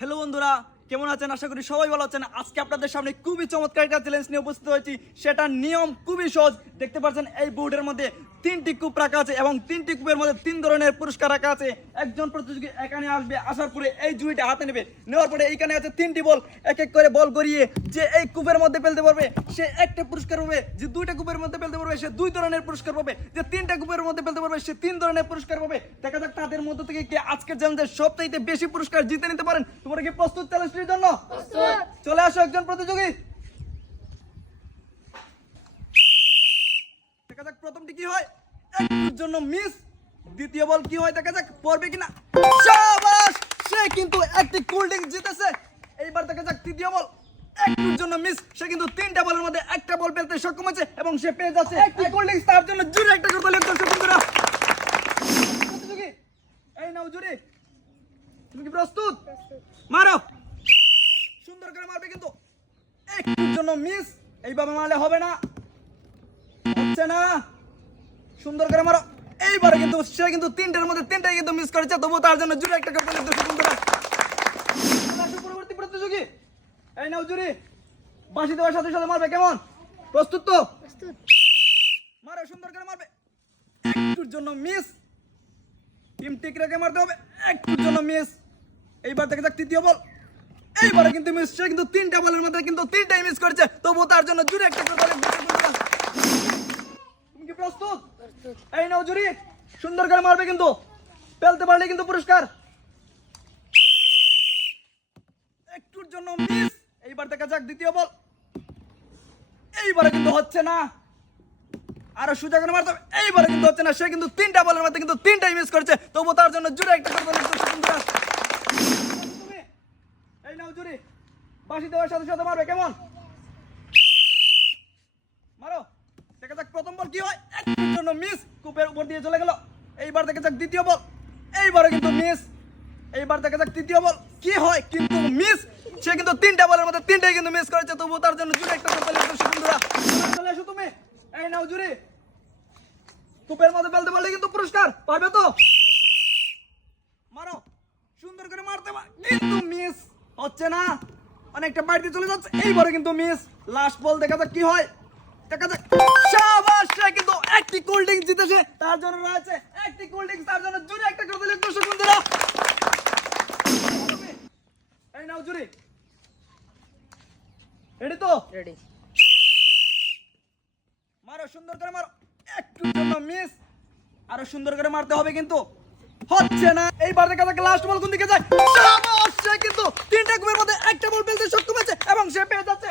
Hello বন্ধুরা, কেমন আছেন? আশা করি সবাই ভালো আছেন। আজকে আপনাদের সামনে খুবই চমৎকার একটা চ্যালেঞ্জ নিয়ে উপস্থিত হয়েছি। সেটার নিয়ম খুবই সহজ। দেখতে পাচ্ছেন এই বোর্ডের মধ্যে 3টি কূপ রাখা আছে এবং 3টি কূপের মধ্যে 3 ধরনের পুরস্কার রাখা আছে। একজন প্রতিযোগী এখানে আসবে, আসার পরে এই জুড়িটা হাতে নেবে, নেওয়ার পরে এইখানে আছে 3টি বল, এক এক করে বল গড়িয়ে যে এই কূপের মধ্যে ফেলতে পারবে সে একটা পুরস্কার পাবে, যে 2টা কূপের মধ্যে ফেলতে পারবে সে 2 ধরনের পুরস্কার পাবে, যে 3টা কূপের মধ্যে ফেলতে পারবে সে 3 ধরনের পুরস্কার পাবে। দেখা যাক তাদের মধ্য থেকে কে আজকের চ্যালেঞ্জের সবচাইতে বেশি পুরস্কার জিতে নিতে পারেন। তোমরা কি প্রস্তুত চ্যালেঞ্জটির জন্য? চলে আসো একজন প্রতিযোগী। দেখা যাক প্রথমটি কি হয়। একটুর জন্য মিস। দ্বিতীয় বল কি হয় দেখা যাক পড়বে কিনা। শাবাশ, সে কিন্তু একটি কোল্ড ড্রিঙ্ক জিতেছে। এইবার দেখা যাক তৃতীয় বল। একটুর জন্য মিস, সে কিন্তু 3টা বলের মধ্যে একটা বল ফেলতে সক্ষম হয়েছে এবং সে পেয়ে যাচ্ছে একটি কোল্ড ড্রিঙ্ক। তার জন্য জুরি একটা করে বলে দর্শক বন্ধুরা। প্রতিযোগী এই নাও জুরি, তুমি কি প্রস্তুত? মারো, সুন্দর করে মারবে কিন্তু একটুর জন্য মিস। এইভাবে মারলে হবে না, হচ্ছে না। সুন্দর করে মারো। এইবারে কিন্তু সে কিন্তু 3টার মধ্যে 3টাই কিন্তু মিস করেছে, তবু তার জন্য জুরি একটা করে বলে দর্শক বন্ধুরা। পরবর্তী প্রতিযোগী এই নাও জুরি, বাঁশি দেওয়ার সাথে সাথে মারবে, কেমন? প্রস্তুত তো? মারো, সুন্দর করে মারবে। একটুর জন্য মিস। টিম ঠিক রেখে মারতে হবে। একটুর জন্য মিস। এইবার দেখা যাক তৃতীয় বল। এইবারে কিন্তু মিস, সে কিন্তু 3টা বলের মধ্যে কিন্তু 3টাই মিস করেছে, তবু তার জন্য জুরি একটা করে বলে দর্শক বন্ধুরা। তুমি কি প্রস্তুত? এই নাও জুরি, সুন্দর করে মারবে কিন্তু, ফেলতে পারলে কিন্তু পুরস্কার। একটুর জন্য মিস। এইবার দেখা যাক দ্বিতীয় বল। এইবারে কিন্তু হচ্ছে না, আরো সোজা করে মারতে হবে। এইবারে কিন্তু হচ্ছে না, সে কিন্তু 3টা বলের মধ্যে কিন্তু 3টাই মিস করেছে, তবু তার জন্য জুরি একটা করে বলে দর্শক বন্ধুরা। এই নাও জুরি, বাঁশি দেওয়ার সাথে সাথে মারবে, কেমন? মারো, দেখা যাক প্রথম বল কি হয়। একটুর জন্য মিস, কূপের উপর দিয়ে চলে গেল। এইবার দেখা যাক দ্বিতীয় বল। এইবারে কিন্তু মিস। এইবার দেখা যাক তৃতীয় বল কি হয়, কিন্তু মিস। সে কিন্তু 3টা বলের মধ্যে 3টাই কিন্তু মিস করেছে, তবু তার জন্য জুরি একটা করে বলে দর্শক বন্ধুরা। চলে আসো তুমি। এই নাও জুরি, কূপের মধ্যে ফেলতে পারলে কিন্তু পুরস্কার পাবে তো। মারো, সুন্দর করে মারতে পারে, কিন্তু মিস হচ্ছে না, অনেকটা বাইরে চলে যাচ্ছে। এইবারে কিন্তু মিস। লাস্ট বল, দেখা যাক কি হয়। দেখা যাক, শাবাশ, সে কিন্তু একটি কোল্ড ড্রিঙ্ক জিতেছে, তার জন্য রয়েছে একটি কোল্ড ড্রিঙ্ক, তার জন্য জুরি একটা করে দিলেন দর্শক বন্ধুরা। এই নাও জুরি, রেডি তো? রেডি। মারো, সুন্দর করে মারো। একটুর জন্য মিস, আরো সুন্দর করে মারতে হবে কিন্তু হচ্ছে না। এইবার দেখা যাক লাস্ট বল কোন দিকে যায়। শাবাশ, সে কিন্তু 3টা কূপের মধ্যে একটা বল ফেলতে সক্ষম হয়েছে এবং সে পেয়ে যাচ্ছে